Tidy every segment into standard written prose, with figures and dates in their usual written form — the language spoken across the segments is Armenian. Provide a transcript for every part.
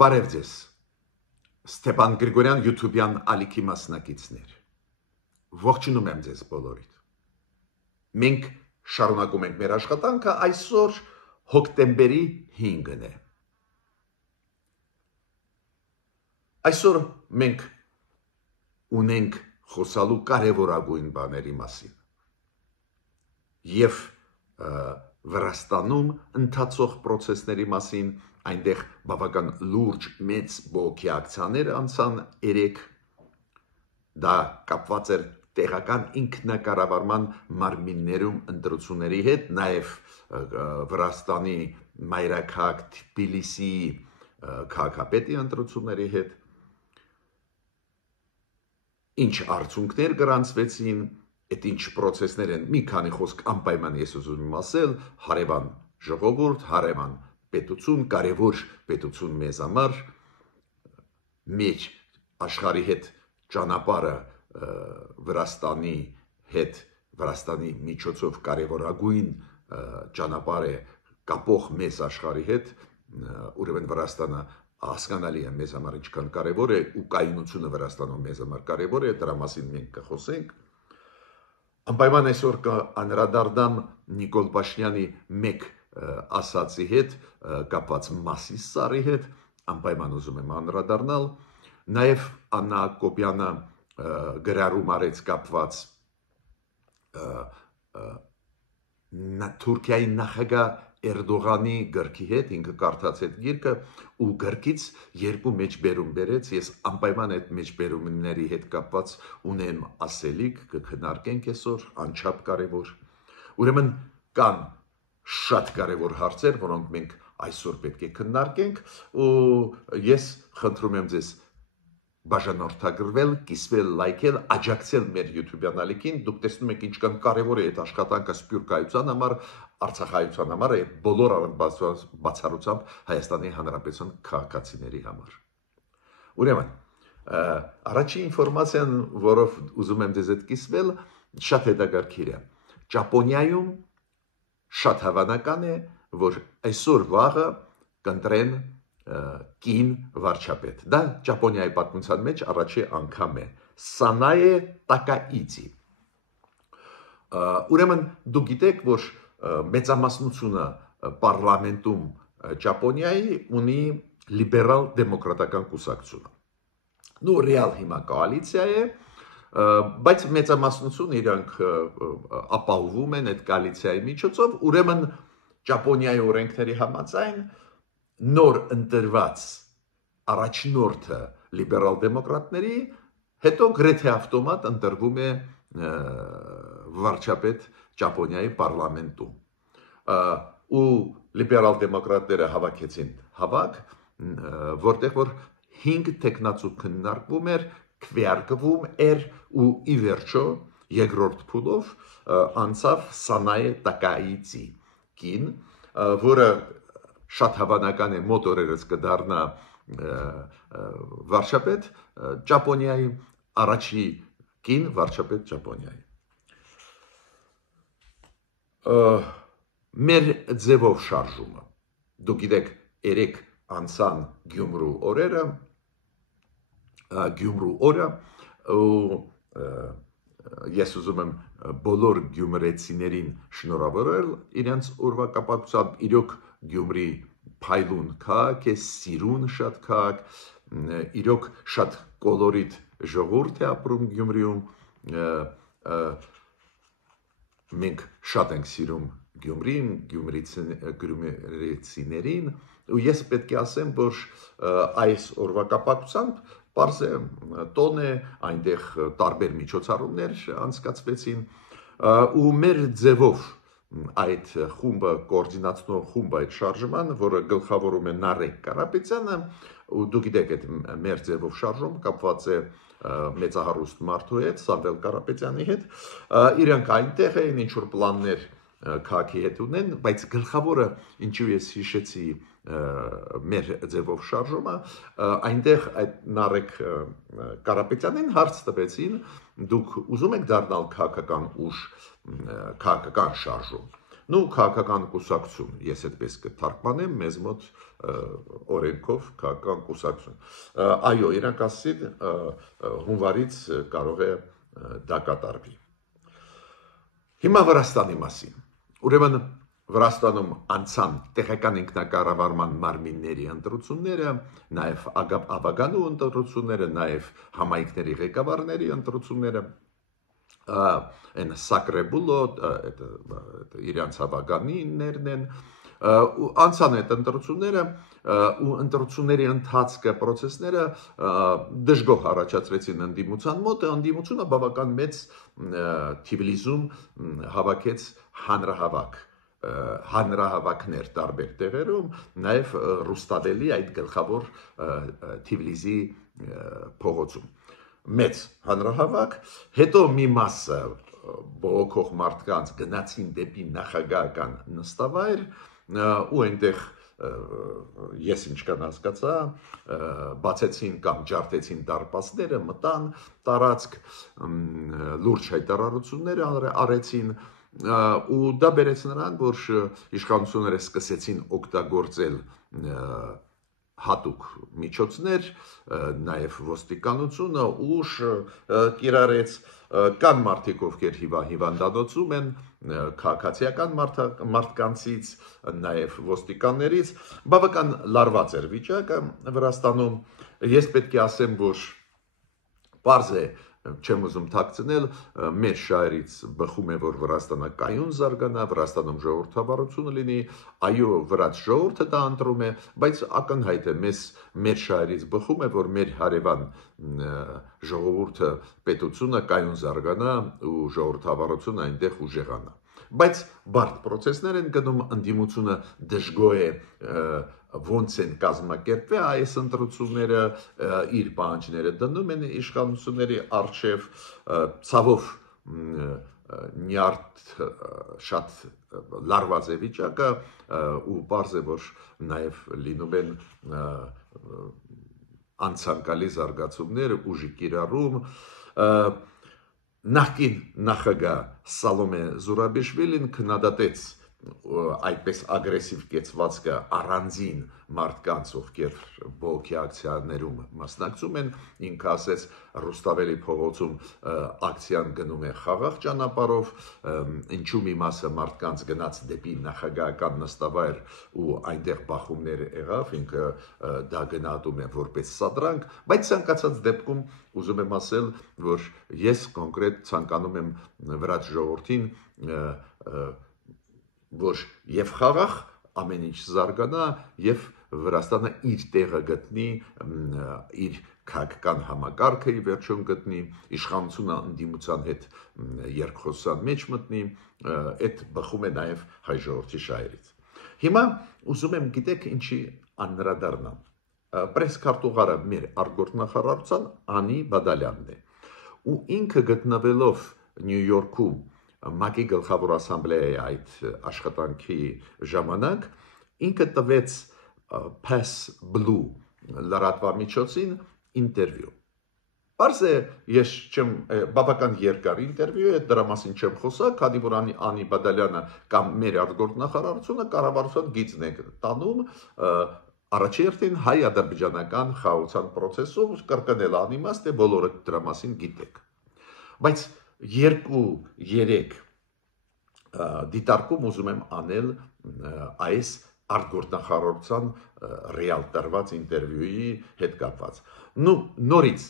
Բարև ձեզ, Ստեփան Գրիգորյան YouTube-յան ալիքի մասնակիցներ, ողջունում եմ ձեզ բոլորիդ։ Մենք շարունակում ենք մեր աշխատանքը, այսօր հոկտեմբերի 5-ն է։ Այսօր մենք ունենք խոսալու կարևորագույն բաների մասին և Վրաստանում ընթացող պրոցեսների մասին, այնտեղ բավական լուրջ մեծ բողոքի ակցիաներ անցան երեկ, դա կապված էր տեղական ինքնակառավարման մարմիններում ընտրությունների հետ, նաև Վրաստանի մայրաքաղաք Թբիլիսիի քաղաքապետի ընտրությունների հետ, ինչ արդյունքներ գրանցվեցին, այդ ինչ պրոցեսներ են, մի քանի խոսք անպայման ես ուզում եմ ասել, հարևան ժողովուրդ, հարևան պետություն, կարևոր պետություն մեզ համար, մեր աշխարհի հետ ճանապարհը Վրաստանի հետ, Վրաստանի միջոցով կարևորագույն ճանապարհ է կապող մեզ աշխարհի հետ, ուրեմն Վրաստանը հասկանալի է մեզ համար ինչքան կարևոր է ու կայունությունը Վրաստանում մեզ համար կարևոր է, դրա մասին մենք կխոսենք։ Անպայման այսօր անդրադառնամ Նիկոլ Փաշինյանի մեկ ասացի հետ, կապված Մասիս սարի հետ, անպայման ուզում եմ անդրադառնալ, նաև Աննա Հակոբյանը գրառում արեց կապված Թուրքիայի նախագահ Էրդողանի գրքի հետ, ինքը կարդաց այդ գիրքը ու գրքից երկու մեջբերում բերեց, ես անպայման այդ մեջբերումների հետ կապված ունեմ ասելիք, կքննարկենք այսօր, անչափ կարևոր։ Ուրեմն կան շատ կարևոր հարցեր, որոնք մենք այսօր պետք է քննարկենք, ու ես խնդրում եմ ձեզ բաժանորդագրվել, կիսվել, լայքել, աջակցել մեր YouTube-յան ալիքին, դուք տեսնում եք ինչքան կարևոր է այդ աշխատանքը սփյուռքայության համար, Արցախայության համար, այդ բոլոր բացառությամբ Հայաստանի Հանրապետության քաղաքացիների համար։ Ուրեմն, առաջին ինֆորմացիան, որով ուզում եմ ձեզ հետ կիսվել, շատ հետաքրքիր է։ Ճապոնիայում շատ հավանական է, որ այսօր վաղը կընտրեն կին վարչապետ։ Դա Ճապոնիայի պատմության մեջ առաջի անգամ է։ Սանայե Տակաիցի։ Ուրեմն դուք գիտեք, որ մեծամասնությունը պարլամենտում Ճապոնիայի ունի լիբերալ դեմոկրատական կուսակցությունը։ Նու ռեալ հիմա կոալիցիա է, բայց մեծամասնությունը իրանք ապահովում են այդ կոալիցիայի միջոցով, ուրեմն Ճապոնիայի օրենքների համաձայն նոր ընտրված առաջնորդը լիբերալ դեմոկրատների հետո գրեթե ավտոմատ ընտրվում է վարչապետ Ճապոնիայի պարլամենտում ու լիբերալ դեմոկրատները հավաքեցին հավաք, որտեղ որ 5 տեխնացու քննարկվում էր, քվեարկվում էր ու ի վերջո երկրորդ փուլով անցավ Սանայե Տակաիցի կին, որը շատ հավանական է մոտ օրերս կդառնա վարչապետ Ճապոնիայի, առաջի կին վարչապետ Ճապոնիայի։ Մեր ձևով շարժումը, դուք գիտեք, երեք անցան Գյումրու օրերը, Գյումրու օրը, ու ես ուզում եմ բոլոր գյումրեցիներին շնորհավորել իրենց օրվա կապակցությամբ, իրոք Գյումրի փայլուն քաղաք է, սիրուն շատ քաղաք, իրոք շատ կոլորիտ ժողովուրդ է ապրում Գյումրիում, մենք շատ ենք սիրում Գյումրին, գյումրեցիներին, ու ես պետք է ասեմ, որ այս օրվա կապակցությամբ պարզ է տոն է, այնտեղ տարբեր միջոցառումներ անցկացվեցին, ու մեր ձևով այդ խումբը, կոորդինացնող խումբը այդ շարժման, որը գլխավորում է Նարեկ Կարապետյանը, ու դուք գիտեք, այդ մեր ձևով շարժում կապված է մեծահարուստ մարդու հետ, Սամվել Կարապետյանի հետ, իրանք այնտեղ էին, ինչ-որ պլաններ քաղաքի հետ ունեն, բայց գլխավորը, ինչու ես հիշեցի մեր ձևով շարժումը, այնտեղ այդ Նարեկ Կարապետյանին հարց տվեցին, դուք ուզում եք դառնալ քաղաքական ուժ, քաղաքական շարժում։ նու քաղաքական կուսակցություն, ես այդպես կթարգմանեմ, մեզ մոտ օրենքով քաղաքական կուսակցություն։ Այո, իրանք ասին հունվարից կարող է դա կատարվի։ Հիմա Վրաստանի մասին։ Ուրեմն Վրաստանում անցան տեղական ինքնակառավարման մարմինների ընտրությունները, նաև ավագանու ընտրությունները, նաև համայնքների ղեկավարների ընտրությունները, այն Սակրեբուլո, իրանց հավագանիներն են, անցան այդ ընտրությունները ու ընտրությունների ընթացքը process-ները դժգոհ առաջացրեցին ընդդիմության մոտ, ընդդիմությունը բավական մեծ Թիֆլիսում հավաքեց հանրահավաքներ տարբեր տեղերում, նաև Ռուստավելի այդ գլխավոր Թիֆլիսի փողոցում մեծ հանրահավաք, հետո մի մասը բողոքող մարդկանց գնացին դեպի նախագահական նստավայր ու այնտեղ ես ինչքան հասկացա բացեցին կամ ջարդեցին դարպասները, մտան տարածք, լուրջ հայտարարություններ արեցին ու դա բերեց նրան, որ իշխանությունները սկսեցին օգտագործել հատուկ միջոցներ, նաև ոստիկանությունը ուժ կիրառեց, կան մարդիկ, ովքեր հիվանդանոցում են, քաղաքացիական մարդկանցից, նաև ոստիկաններից, բավական լարված էր վիճակը Վրաստանում, ես պետք է ասեմ, որ պարզ է, չեմ ուզում թաքցնել, մեր շահերից բխում է, որ Վրաստանը կայուն զարգանա, Վրաստանում ժողովրդավարություն լինի, այո, վրաց ժողովուրդը դա ընտրում է, բայց ակնհայտ է, մեր շահերից բխում է, որ մեր հարևան ժողովուրդը պետությունը կայուն զարգանա ու ժողովրդավարությունը այնտեղ ուժեղանա։ Բայց բարդ process-ներ են գնում, ընդդիմությունը դժգոհ է ոնց են կազմակերպվել այս ընտրությունները, իր պահանջները դնում են իշխանությունների առջև, ցավով նյարդ շատ լարված է վիճակը ու պարզ է, որ նաև լինում են անցանկալի զարգացումներ, ուժի կիրառում, նախկին նախագահ Սալոմե Զուրաբիշվիլին քննադատեց այդպես ագրեսիվ կեցվածքը առանձին մարդկանց, ովքեր բողոքի ակցիաներում մասնակցում են, ինքը ասեց Ռուստավելի փողոցում ակցիան գնում է խաղաղ ճանապարհով, ինչու մի մասը մարդկանց գնաց դեպի նախագահական նստավայր ու այնտեղ բախումներ եղավ, ինքը դա գնահատում է որպես սադրանք, բայց ցանկացած դեպքում ուզում եմ ասել, որ ես կոնկրետ ցանկանում եմ վրաց ժողովրդին որ եւ խաղաղ ամեն ինչ զարգանա եւ Վրաստանը իր տեղը գտնի, իր քաղաքական համակարգը ի վերջում գտնի, իշխանությունը ընդդիմության հետ երկխոսության մեջ մտնի, այդ բխում է նաեւ հայ ժողովրդի շահերից։ Հիմա ուզում եմ գիտեք ինչի անդրադառնամ։ Պրեսկարտուղարը մեր արտգործնախարարության Անի Բադալյանն է։ Ու ինքը գտնվելով Նյու Յորքում ՄԱԿ-ի գլխավոր ասամբլեայի այդ աշխատանքի ժամանակ ինքը տվեց Pass Blue լրատվամիջոցին ինտերվյու։ Պարզ է, ես չեմ բավական երկար ինտերվյու է, դրա մասին չեմ խոսա, քանի որ Անի Բադալյանը կամ մեր արտգործնախարարությունը կառավարության գիծն է տանում առաջերտին հայ-ադրբեջանական խաղաղության process-ով կրկնել անիմաստ է, բոլորը դրա մասին գիտեք։ Բայց 2-3 դիտարկում ուզում եմ անել այս արտգործնախարարության ռեալ տրված ինտերվյուի հետ կապված։ Նորից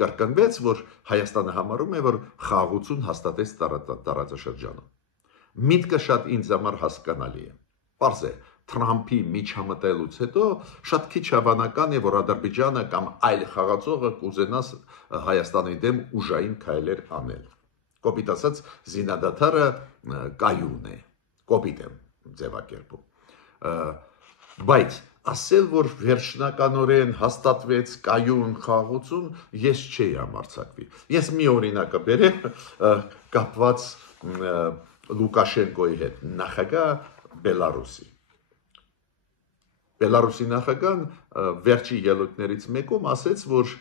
կրկնվեց, որ Հայաստանը համարում է, որ խաղաղություն հաստատեց տարածաշրջանում։ Միտքը շատ ինձ համար հասկանալի է։ Պարզ է, Թրամփի միջամտելուց հետո շատ քիչ հավանական է, որ Ադրբեջանը կամ այլ խաղացողը կուզենաս Հայաստանի դեմ ուժային քայլեր անել։ Կոպիտ ասած, զինադադարը կայուն է, կոպիտ եմ ձևակերպում։ Բայց ասել, որ վերջնականորեն հաստատվեց կայուն խաղաղություն, ես չէի համարձակվի։ Ես մի օրինակ կբերեմ կապված Լուկաշենկոյի հետ, նախագահ Բելարուսի։ Բելարուսի նախագահան վերջի ելույթներից մեկում ասեց, որ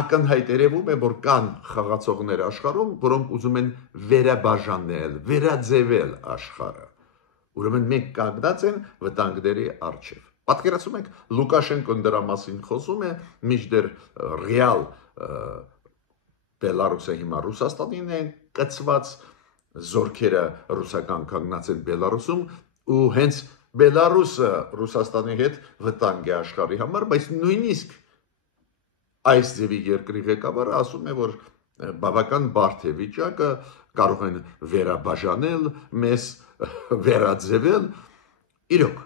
ակնհայտ երևում է, որ կան խաղացողներ աշխարհում, որոնք ուզում են վերաբաժանել, վերաձևել աշխարհը։ Ուրեմն մենք կանգնած են վտանգների առջև։ Պատկերացնում եք, Լուկաշենկոն դրա մասին խոսում է, մինչդեռ ռեալ Բելարուսը հիմա Ռուսաստանին է կցված, զորքերը ռուսական կանգնած են Բելարուսում ու հենց Բելարուսը Ռուսաստանի հետ վտանգ է աշխարհի համար, բայց նույնիսկ այս ձևի երկրի ղեկավարը ասում է, որ բավական բարդ է վիճակը, կարող են վերաբաժանել, մեզ վերաձևել։ Իրոք,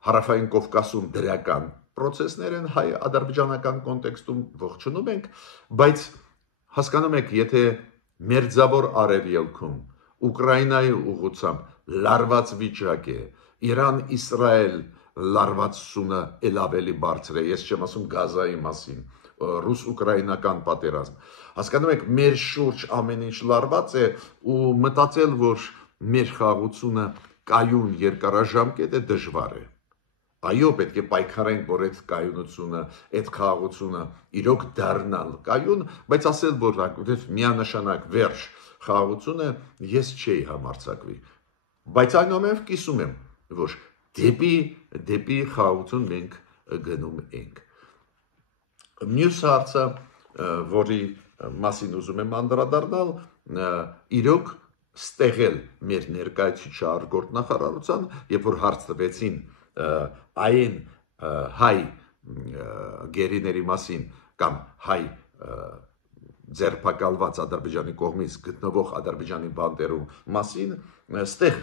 Հարավային Կովկասում դրական procesներ են հայ-ադրբեջանական կոնտեքստում ողջունում ենք, բայց հասկանում եք, եթե մերձավոր արևելքում Ուկրաինայի ուղղությամբ լարված վիճակ է, Իրան-Իսրայել լարվածությունը ել ավելի բարձր է, ես չեմ ասում Գազայի մասին, ռուս-ուկրաինական պատերազմ։ Հասկանում եք, մեր շուրջ ամեն ինչ լարված է ու մտածել, որ մեր խաղաղությունը կայուն երկարաժամկետ է դժվար է։ Այո, պետք է պայքարենք, որ այդ կայունությունը, այդ խաղաղությունը իրոք դառնալ կայուն, բայց ասել, որ միանշանակ վերջ խաղաղությունը ես չէի համարձակվի։ Բայց այնուամենայնիվ կիսում եմ, որ դեպի խաղաղություն մենք գնում ենք։ Մյուս հարցը, որի մասին ուզում եմ անդրադառնալ, իրոք ստեղել մեր ներկայացուցիչ արտգործ նախարարության, երբ որ հարց տվեցին այն հայ գերիների մասին կամ հայ ձերբակալված Ադրբեջանի կողմից գտնվող Ադրբեջանի բանտերում մասին, ստեղ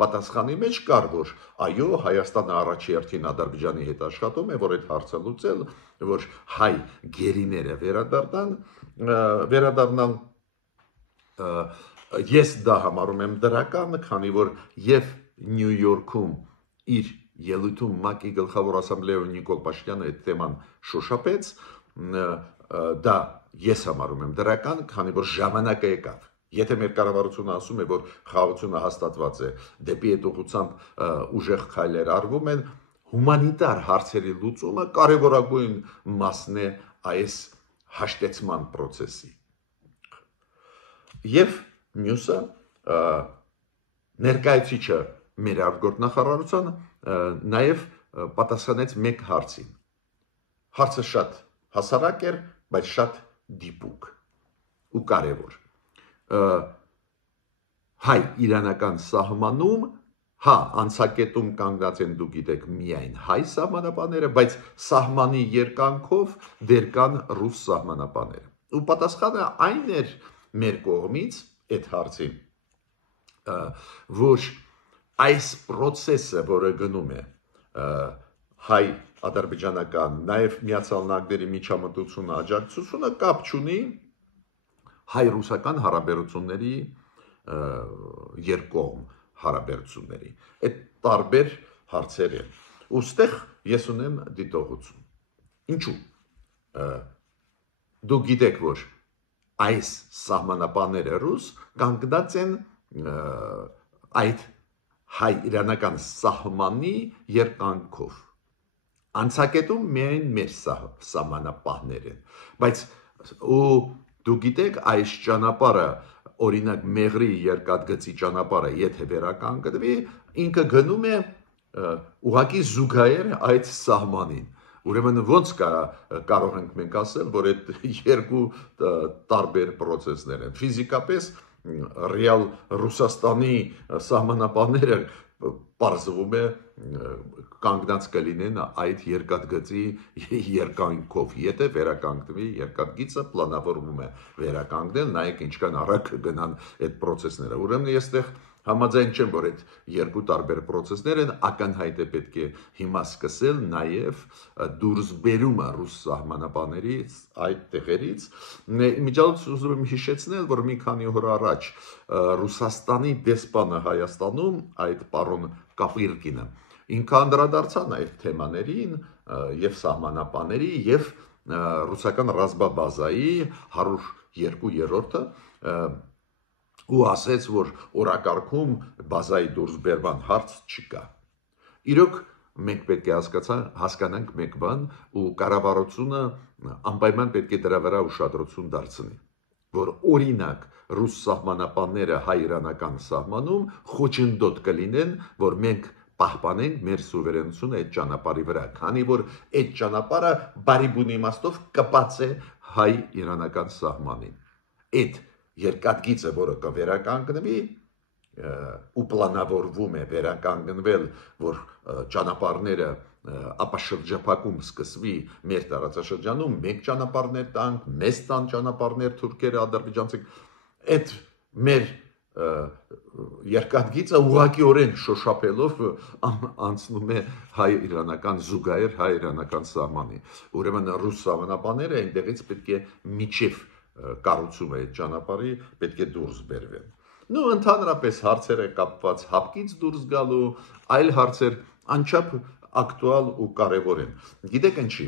պատասխանի մեջ կար, որ այո, Հայաստանը առաջերտին Ադրբեջանի հետ աշխատում է, որ այդ հարցը լուծել, որ հայ գերիները վերադառնան, ես դա համարում եմ դրական, քանի որ եւ Նյու Յորքում իր ելույթում ՄԱԿ-ի գլխավոր ասամբլեայում Նիկոլ Փաշինյանը այդ թեման շոշափեց, դա ես համարում եմ դրական, քանի որ ժամանակը եկավ։ Եթե մեր կառավարությունը ասում է, որ խաղաղությունը հաստատված է, դեպի այդ ուղղությամբ ուժեղ քայլեր արվում են, հումանիտար հարցերի լուծումը կարևորագույն մասն է այս հաշտեցման process-ի։ Եվ մյուսը ներկայացուցիչը մեր արտգործ նախարարության նաև պատասխանեց մեկ հարցին։ Հարցը շատ հասարակ էր, բայց շատ դիպուկ ու կարևոր։ Հայ-իրանական սահմանում, հա, անցակետում կանգնած են, դուք գիտեք, միայն հայ սահմանապանները, բայց սահմանի երկայնքով դեր կան ռուս սահմանապանները։ Ու պատասխանը այն էր մեր կողմից այդ հարցին, որ այս process-ը, որը գնում է հայ-ադրբեջանական, նաև Միացյալ Նահանգների միջամտությունը, աջակցությունը կապ չունի հայ-ռուսական հարաբերությունների երկկողմ հարաբերությունների։ Այդ տարբեր հարցեր են։ Ոստեղ ես ունեմ դիտողություն։ Ինչու՞։ Դուք գիտեք, որ այս սահմանապանները ռուս կանգնած են այդ հայ-իրանական սահմանի երկայնքով։ Անցակետում միայն մեր սահմանապահներ են, բայց դուք գիտեք, այս ճանապարհը, օրինակ Մեղրի երկաթգծի ճանապարհը, եթե վերականգնվի, ինքը գնում է ուղղակի զուգահեռ այդ սահմանին։ Ուրեմն ոնց կարող ենք մենք ասել, որ այդ երկու տարբեր process-ներ են։ Ֆիզիկապես ռեալ Ռուսաստանի սահմանապահները պարզվում է կանգնած կլինեն այդ երկաթգծի երկայնքով, եթե վերականգնվի երկաթգիծը, պլանավորվում է վերականգնել, նայեք ինչքան արագ գնան այդ process-ները։ Ուրեմն ես այդտեղ համաձայն չեմ, որ այդ երկու տարբեր process-ներ են, ակնհայտ է պետք է հիմա սկսել նաև դուրս բերումը ռուս սահմանապաններից այդ տեղերից։ Միջազգային ուզում եմ հիշեցնել, որ մի քանի օր առաջ Ռուսաստանի դեսպանը Հայաստանում, այդ պարոն Կապիրկինը, ինքը անդրադարձան այդ թեմաներին եւ սահմանապաների եւ ռուսական ռազմաբազայի 102-րդը ու ասեց, որ օրակարգում բազայի դուրսբերման հարց չկա։ Իրոք մենք պետք է հասկանանք մեկ բան ու կառավարությունը անպայման պետք է դրա վրա ուշադրություն դարձնի։ որ օրինակ ռուս սահմանապանները հայ-իրանական սահմանում խոչընդոտ կլինեն, որ մենք պահպանենք մեր սուվերենությունը այդ ճանապարհի վրա, քանի որ այդ ճանապարհը բարիբուն իմաստով կպած է հայ-իրանական սահմանին։ Այդ երկաթգիծը, որը կվերականգնվի, ու պլանավորվում է վերականգնվել, որ ճանապարհները ապաշրջափակում սկսվի մեր տարածաշրջանում, մենք ճանապարհներ տանք, մեզ տան ճանապարհներ թուրքերը, ադրբեջանցիք, այդ մեր երկաթգիծը ուղղակիորեն շոշափելով անցնում է հայ-իրանական զուգահեռ հայ-իրանական սահմանի։ Ուրեմն ռուս սահմանապանները այնտեղից պետք է միջև կառուցումը այդ ճանապարհի պետք է դուրս բերվեն։ Նու ընդհանրապես հարցերը կապված հապկից դուրս գալու, այլ հարցեր անչափ ակտուալ ու կարևոր են։ Գիտեք ինչի,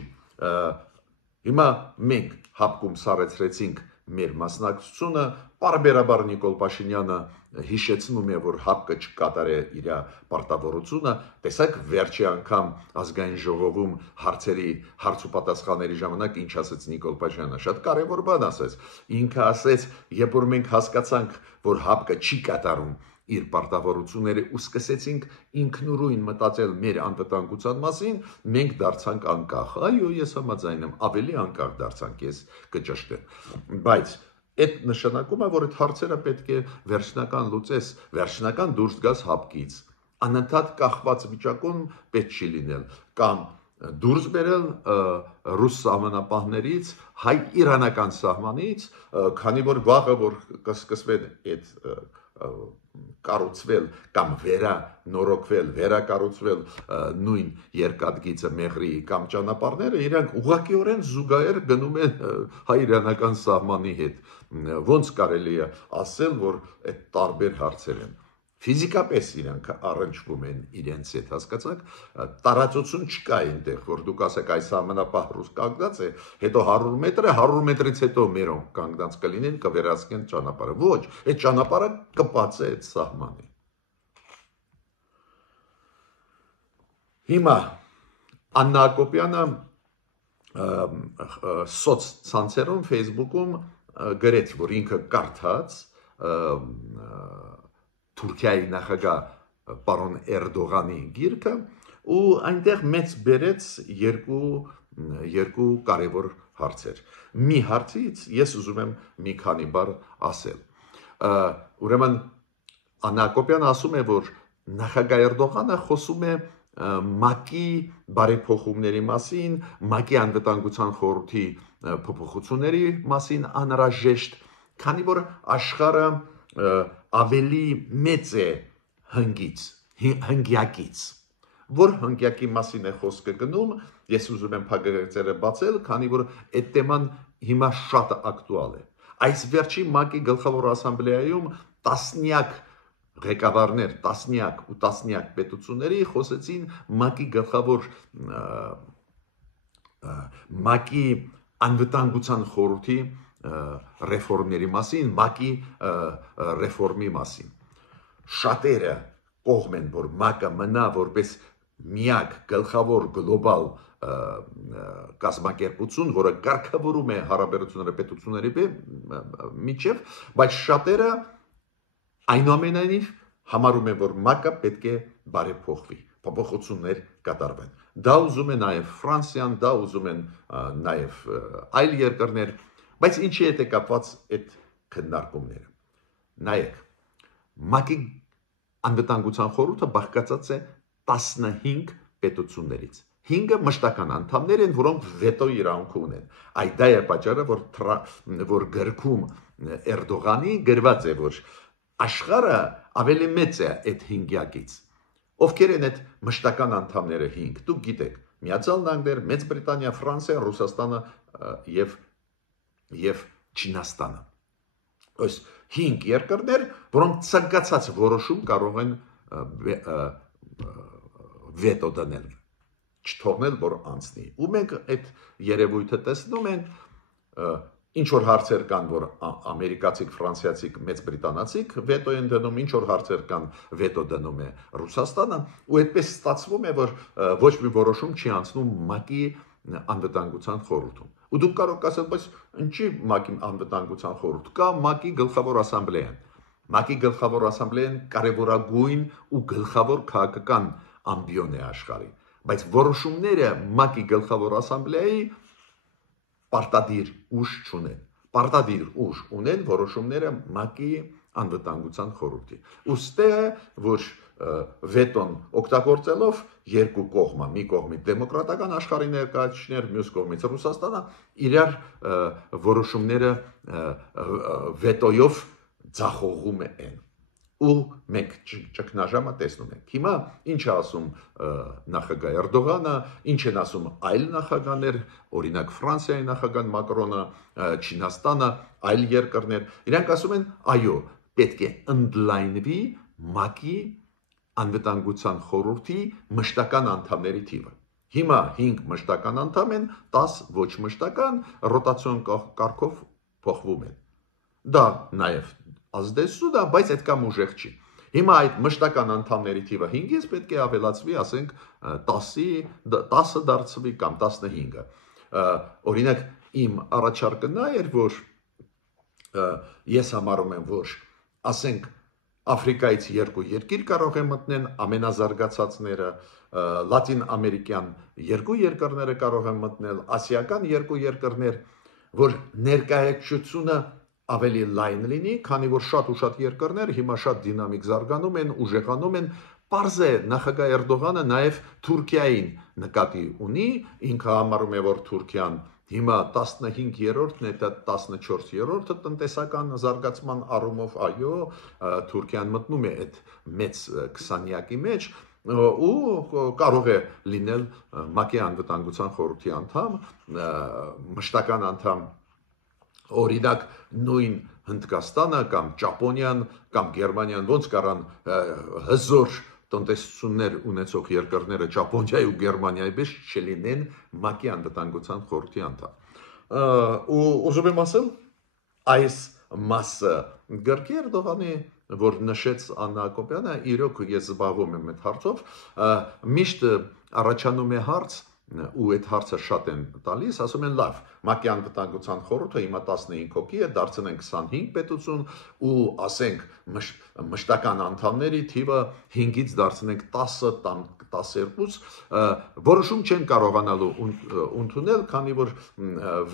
հիմա մենք հապկում սարեցրեցինք մեր մասնակցությունը, պարբերաբար Նիկոլ Փաշինյանը հիշեցնում է, որ հապկը չկատարե իր պարտավորությունը, տեսակ վերջի անգամ ազգային ժողովում հարց ու պատասխանների ժամանակ ինչ ասեց Նիկոլ Փաշինյանը, շատ կարևոր բան ասեց, ինքը ասեց, երբ որ մենք հասկացանք, որ հապկը չի կատարում իր պարտավորությունները ու սկսեցինք ինքնուրույն մտածել մեր անվտանգության մասին, մենք դարձանք անկախ։ Այո, ես համաձայն եմ, ավելի անկախ դարձանք, ես կճշտեմ։ Բայց այդ նշանակում է, որ այդ հարցերը պետք է վերջնական լուծես, վերջնական դուրս գաս հապկից։ Անընդհատ կախված վիճակում պետք չի լինել, կամ դուրս բերել ռուս սահմանապահներից, հայ-իրանական սահմանից, քանի որ վաղը որ կսկսվեն այդ կառուցվել կամ վերանորոգվել, վերակառուցվել նույն երկաթգիծը մեղրի կամ ճանապարհները, իրանք ուղղակիորեն զուգահեռ գնում են հայ-իրանական սահմանի հետ։ Ոնց կարելի է ասել, որ այդ տարբեր հարցեր են։ Ֆիզիկապես իրանք առնչվում են իրենց հետ, հասկացաք, տարածություն չկա այնտեղ, որ դուք ասեք այս սահմանապահ ռուս կանգնած է, հետո 100 մետր է, 100 մետրից հետո մերոնք կանգնած կլինեն, կվերացնեն ճանապարհը։ Ոչ, այդ ճանապարհը կպած է այդ սահմանի։ Հիմա Աննա Հակոբյանը սոցցանցերում, Facebook-ում գրեց, որ ինքը կարդաց Թուրքիայի նախագահ պարոն Էրդողանի գիրքը ու այնտեղ մեծ բերեց երկու կարևոր հարցեր։ Մի հարցից ես ուզում եմ մի քանի բառ ասել։ Ուրեմն Աննա Հակոբյանը ասում է, որ նախագահ Էրդողանը խոսում է ՄԱԿ-ի բարեփոխումների մասին, ՄԱԿ-ի անվտանգության խորհրդի փոփոխությունների մասին անհրաժեշտ, քանի որ աշխարհը ավելի մեծ է հնգյակից, որ հնգյակի մասին է խոսքը գնում, ես ուզում եմ փակագծերը բացել, քանի որ այդ թեման հիմա շատ ակտուալ է։ Այս վերջի ՄԱԿ-ի գլխավոր ասամբլեայում տասնյակ ղեկավարներ, տասնյակ պետությունների խոսեցին ՄԱԿ-ի գլխավոր ՄԱԿ-ի անվտանգության խորհրդի ռեֆորմների մասին, ՄԱԿ-ի ռեֆորմի մասին։ Շատերը կողմ են, որ ՄԱԿ-ը մնա որպես միակ գլխավոր գլոբալ կազմակերպություն, որը կարգավորում է հարաբերությունները պետությունների միջև, բայց շատերը այնուամենայնիվ համարում են, որ ՄԱԿ-ը պետք է բարեփոխվի, փոփոխություններ կատարվեն։ Դա ուզում է նաև Ֆրանսիան, դա ուզում են նաև այլ երկրներ, բայց ինչի հետ է կապված այդ քննարկումները։ Նայեք, ՄԱԿ-ի անվտանգության խորհուրդը բաղկացած է 15 պետություններից։ 5-ը մշտական անդամներ են, որոնք վետո իրավունք ունեն։ Այդ դա է պատճառը, որ գրքում Էրդողանի գրված է, որ աշխարհը ավելի մեծ է այդ 5-յակից։ Ովքեր են այդ մշտական անդամները 5։ Դուք գիտեք, Միացյալ Նահանգներ, Մեծ Բրիտանիա, Ֆրանսիա, Ռուսաստանը եւ Չինաստանը։ Ось 5 երկրներ, որոնք ցանկացած որոշում կարող են վետո դնել, չթողնել, որ անցնի։ Ու մենք այդ երևույթը տեսնում ենք, ինչ որ հարցեր կան, որ ամերիկացիք, ֆրանսիացիք, մեծ բրիտանացիք վետո են դնում, ինչ որ հարցեր կան, վետո դնում է Ռուսաստանը, ու այդպես ստացվում է, որ ոչ մի որոշում չի անցնում ՄԱԿ-ի անվտանգության խորհրդում։ Ու դուք կարող ասել, բայց ինչի ՄԱԿ-ի անվտանգության խորհուրդ կա, ՄԱԿ-ի գլխավոր ասամբլեան։ ՄԱԿ-ի գլխավոր ասամբլեան կարևորագույն ու գլխավոր քաղաքական ամբիոն է աշխարհի, բայց որոշումները ՄԱԿ-ի գլխավոր ասամբլեայի պարտադիր ուժ չունեն։ Պարտադիր ուժ ունեն որոշումները ՄԱԿ-ի անվտանգության խորհրդի։ Ոստե որ վետոն օգտագործելով երկու կողմը, մի կողմից դեմոկրատական աշխարհի ներկայացուցիչներ, մյուս կողմից Ռուսաստանը իրար որոշումները վետոյով ձախողում են։ Ու մենք ճգնաժամը տեսնում ենք։ Հիմա ինչ է ասում նախագահ Էրդողանը, ինչ են ասում այլ նախագահներ, օրինակ Ֆրանսիայի նախագահ Մակրոնը, Չինաստանը, այլ երկրներ։ Իրանք ասում են, այո, պետք է ընդլայնվի ՄԱԿ-ի անվտանգության խորհրդի մշտական անդամների թիվը։ Հիմա 5 մշտական անդամ են, 10 ոչ մշտական ռոտացիոն կարգով փոխվում են։ Դա նաև ազդեցություն դա, բայց այդքան ուժեղ չի։ Հիմա այդ մշտական անդամների թիվը 5-ից պետք է ավելացվի, ասենք 10-ը դարձվի կամ 15-ը։ Օրինակ իմ առաջարկը նա էր, որ ես համարում եմ, որ ասենք Աֆրիկայից 2 երկիր կարող է մտնեն ամենազարգացածները, Լատին ամերիկյան 2 երկրները կարող են մտնել, ասիական 2 երկրներ, որ ներկայացությունը ավելի լայն լինի, քանի որ շատ ու շատ երկրներ հիմա շատ դինամիկ զարգանում են, ուժեղանում են, Պարզ է նախագահ Էրդողանը նաև Թուրքիային նկատի ունի, ինքը համարում է, որ Թուրքիան հիմա 15-րդն է, 14-րդը տնտեսական զարգացման առումով, այո, Թուրքիան մտնում է այդ մեծ 20-յակի մեջ ու կարող է լինել ՄԱԿ-ի անվտանգության խորհրդի անդամ, մշտական անդամ, օրինակ նույն Հնդկաստանը կամ Ճապոնիան կամ Գերմանիան ոնց կարան հզոր տնտեսություններ ունեցող երկրները Ճապոնիայի ու Գերմանիայի պես չլինեն ՄԱԿ-ի անվտանգության խորհրդի անդամ։ Ու ուզում եմ ասել, այս մասը գրքի Էրդողանի, որ նշեց Աննա Հակոբյանը, իրոք ես զբաղվում եմ այդ հարցով, միշտ առաջանում է հարց, ու այդ հարցը շատ են տալիս, ասում են լավ, ՄԱԿ-ի անվտանգության խորհուրդը հիմա 15 հոգի է, դարձնենք 25 պետություն ու ասենք մշտական անդամների թիվը 5-ից դարձնենք 10-12, որոշում չեն կարողանալու ընդունել, քանի որ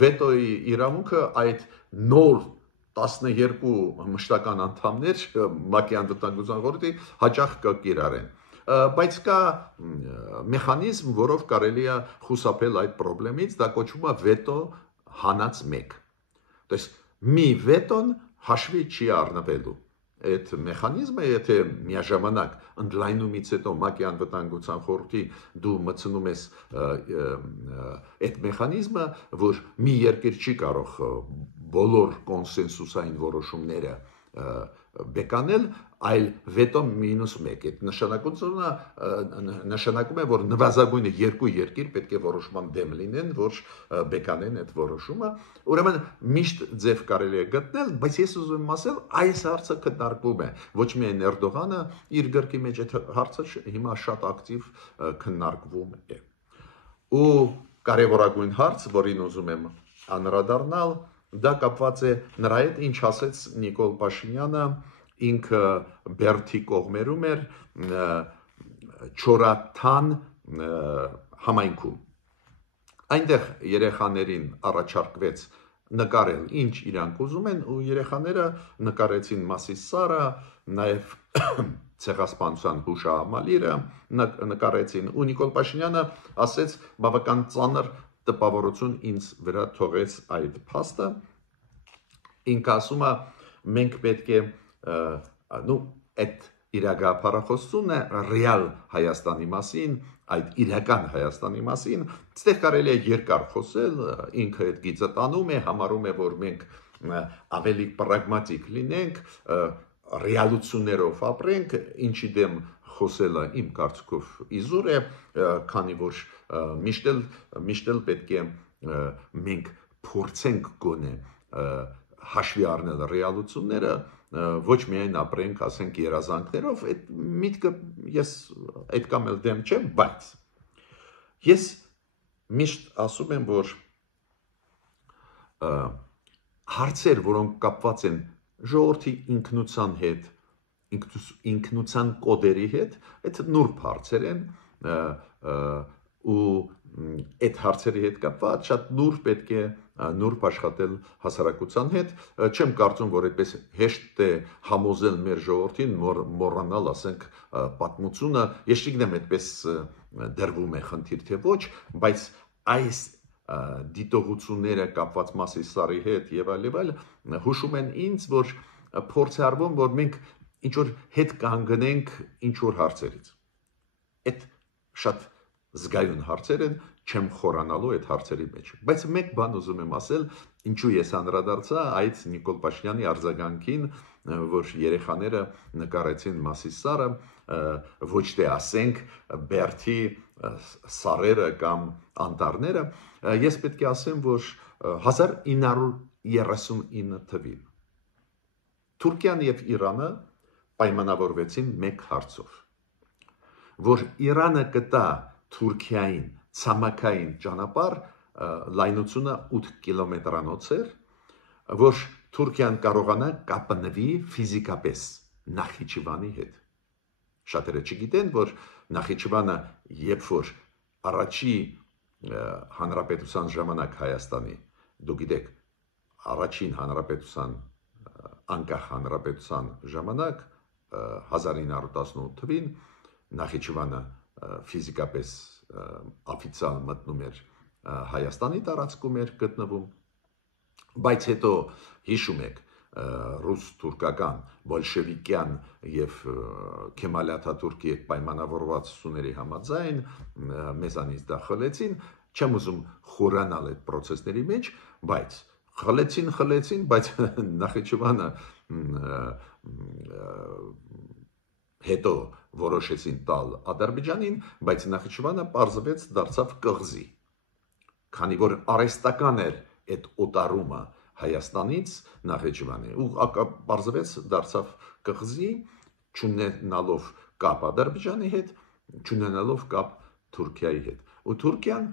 վետոյի իրավունքը այդ նոր 12 մշտական անդամներ ՄԱԿ-ի անվտանգության խորհրդի հաճախ կկիրառեն։ Բայց կա մեխանիզմ, որով կարելի է խուսափել այդ խնդրից, դա կոչվում է վետո հանած 1։ Տես մի վետոն հաշվի չի առնվելու։ Այդ մեխանիզմը, եթե միաժամանակ ընդլայնումից հետո ՄԱԿ-ի անվտանգության խորհրդի դու մտցնում ես այդ մեխանիզմը, որ մի երկիր չի կարող բոլոր կոնսենսուսային որոշումները բեկանել, այլ վետո -1։ Այդ նշանակում է, որ նվազագույնը 2 երկիր պետք է որոշման դեմ լինեն, որ բեկանեն այդ որոշումը։ Ուրեմն միշտ ձև կարելի է գտնել, բայց ես ուզում եմ ասել, այս հարցը քննարկվում է։ Ոչ միայն Էրդողանը իր գրքի մեջ այդ հարցը հիմա շատ ակտիվ քննարկվում է։ Ու կարևորագույն հարց, որին ուզում եմ անդրադառնալ, դա կապված է նրա հետ, ինչ ասեց Նիկոլ Փաշինյանը, ինքը Բերդի կողմերում էր Չորաթան համայնքում։ Այնտեղ երեխաներին առաջարկվեց նկարել, ինչ իրանք ուզում են, ու երեխաները նկարեցին Մասիսարը, նաև ցեղասպանության հուշահամալիրը նկարեցին, ու Նիկոլ Փաշինյանը ասեց, բավական ծանր տպավորություն ինձ վրա թողեց այդ փաստը։ Ինքը ասում է, մենք պետք է այդ իրագապարախոսությունը ռեալ Հայաստանի մասին, այդ իրական Հայաստանի մասին, այստեղ կարելի է երկար խոսել, ինքը այդ գիծը տանում է, համարում է, որ մենք ավելի պրագմատիկ լինենք, ռեալություններով ապրենք, ինչի դեմ խոսելը իմ կարծիքով իզուր է, քանի որ միշտ էլ պետք է մենք փորձենք գոնե հաշվի առնել ռեալությունները, ոչ միայն ապրենք, ասենք, երազանքներով, այդ միտքը ես այդքան էլ դեմ չեմ, բայց ես միշտ ասում եմ, որ հարցեր, որոնք կապված են ժողովրդի ինքնության հետ, ինքնության կոդերի հետ, այդ նուրբ հարցեր են ու այդ հարցերի հետ կապված շատ նուրբ պետք է նուրբ աշխատել հասարակության հետ, չեմ կարծում, որ այդպես հեշտ է համոզել մեր ժողովրդին մոռանալ, ասենք, պատմությունը, ես չգիտեմ այդպես դրվում է խնդիր թե ոչ, բայց այս դիտողությունները կապված Մասիսարի հետ եւ այլ հուշում են ինձ, որ փորձ է արվում, որ մենք ինչ որ հետ կանգնենք ինչ որ հարցերից։ Այդ շատ զգայուն հարցեր են, չեմ խորանալու այդ հարցերի մեջ։ Բայց մեկ բան ուզում եմ ասել, ինչու ես անդրադարձա այդ Նիկոլ Փաշինյանի արձագանքին, որ երեխաները նկարեցին Մասիսարը, ոչ թե ասենք Բերթի սարերը կամ անտառները, ես պետք է ասեմ, որ 1939 թվին Թուրքիան եւ Իրանը պայմանավորվեցին մեկ հարցով, որ Իրանը կտա Թուրքիային ցամաքային ճանապարհ լայնությունը 8 կիլոմետրանոց էր, որ Թուրքիան կարողանա կապնվի ֆիզիկապես Նախիջևանի հետ։ Շատերը չգիտեն, որ Նախիջևանը երբ որ առաջի հանրապետության ժամանակ Հայաստանի, դուք գիտեք, առաջին հանրապետության անկախ հանրապետության ժամանակ 1918 թվին Նախիջևանը ֆիզիկապես օֆիցիալ մտնում էր Հայաստանի տարածքում էր գտնվում, բայց հետո հիշում եք ռուս-թուրքական, բոլշևիկյան եւ Քեմալ Աթաթուրքի այդ պայմանավորվածությունների համաձայն մեզանից դա խլեցին, չեմ ուզում խորանալ այդ process-ների մեջ, բայց խլեցին, բայց Նախիջևանը հետո որոշեցին տալ Ադրբեջանին, բայց Նախիջևանը պարզվեց դարձավ կղզի, քանի որ արհեստական էր այդ օտարումը Հայաստանից Նախիջևանի, ու պարզվեց դարձավ կղզի, չունենալով կապ Ադրբեջանի հետ, չունենալով կապ Թուրքիայի հետ, ու Թուրքիան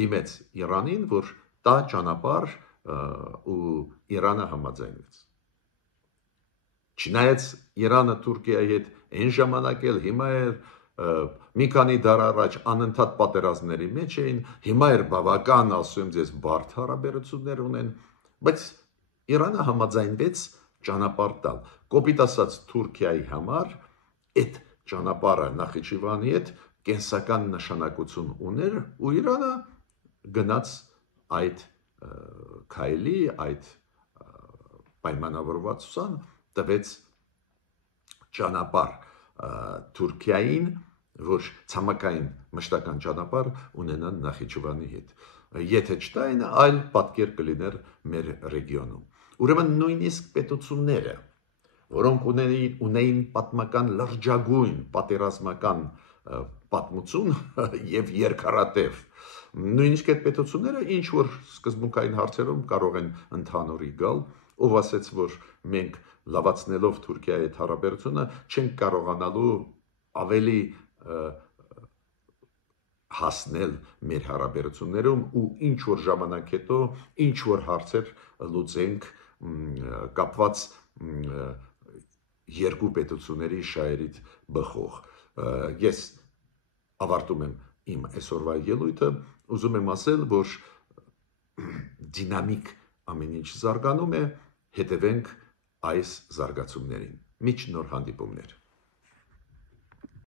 դիմեց Իրանին, որ տա ճանապարհ ու Իրանը համաձայնվեց։ Չնայած Իրանը Թուրքիայի հետ այն ժամանակ էլ հիմա էր մի քանի դար առաջ անընդհատ պատերազմների մեջ էին, հիմա էր բավական, ասում եմ ձեզ, բարդ հարաբերություններ ունեն, բայց Իրանը համաձայնվեց ճանապարհ տալ։ Կոպիտ ասած Թուրքիայի համար այդ ճանապարհը Նախիջևանի հետ կենսական նշանակություն ուներ, ու Իրանը գնաց այդ քայլի, այդ պայմանավորվածության տվեց ճանապարհ Թուրքիային, որ ցամաքային մշտական ճանապարհ ունենան Նախիջևանի հետ։ Եթե չտային, այլ պատկեր կլիներ մեր ռեգիոնում։ Ուրեմն նույնիսկ պետությունները, որոնք ունեին պատմական լրջագույն պատերազմական պատմություն եւ երկարատև, նույնիսկ այդ պետությունները ինչ որ սկզբունքային հարցերում կարող են ընդհանուրի գալ, ով ասեց, որ մենք լավացնելով Թուրքիայի հետ հարաբերությունը չենք կարողանալու ավելի հասնել մեր հարաբերություններում ու ինչ որ ժամանակ հետո ինչ որ հարցեր լուծենք կապված երկու պետությունների շահերից բխող։ Ես ավարտում եմ իմ այսօրվա ելույթը, ուզում եմ ասել, որ դինամիկ ամեն ինչ զարգանում է, հետևենք այս զարգացումներին։ Մինչ նոր հանդիպումներ։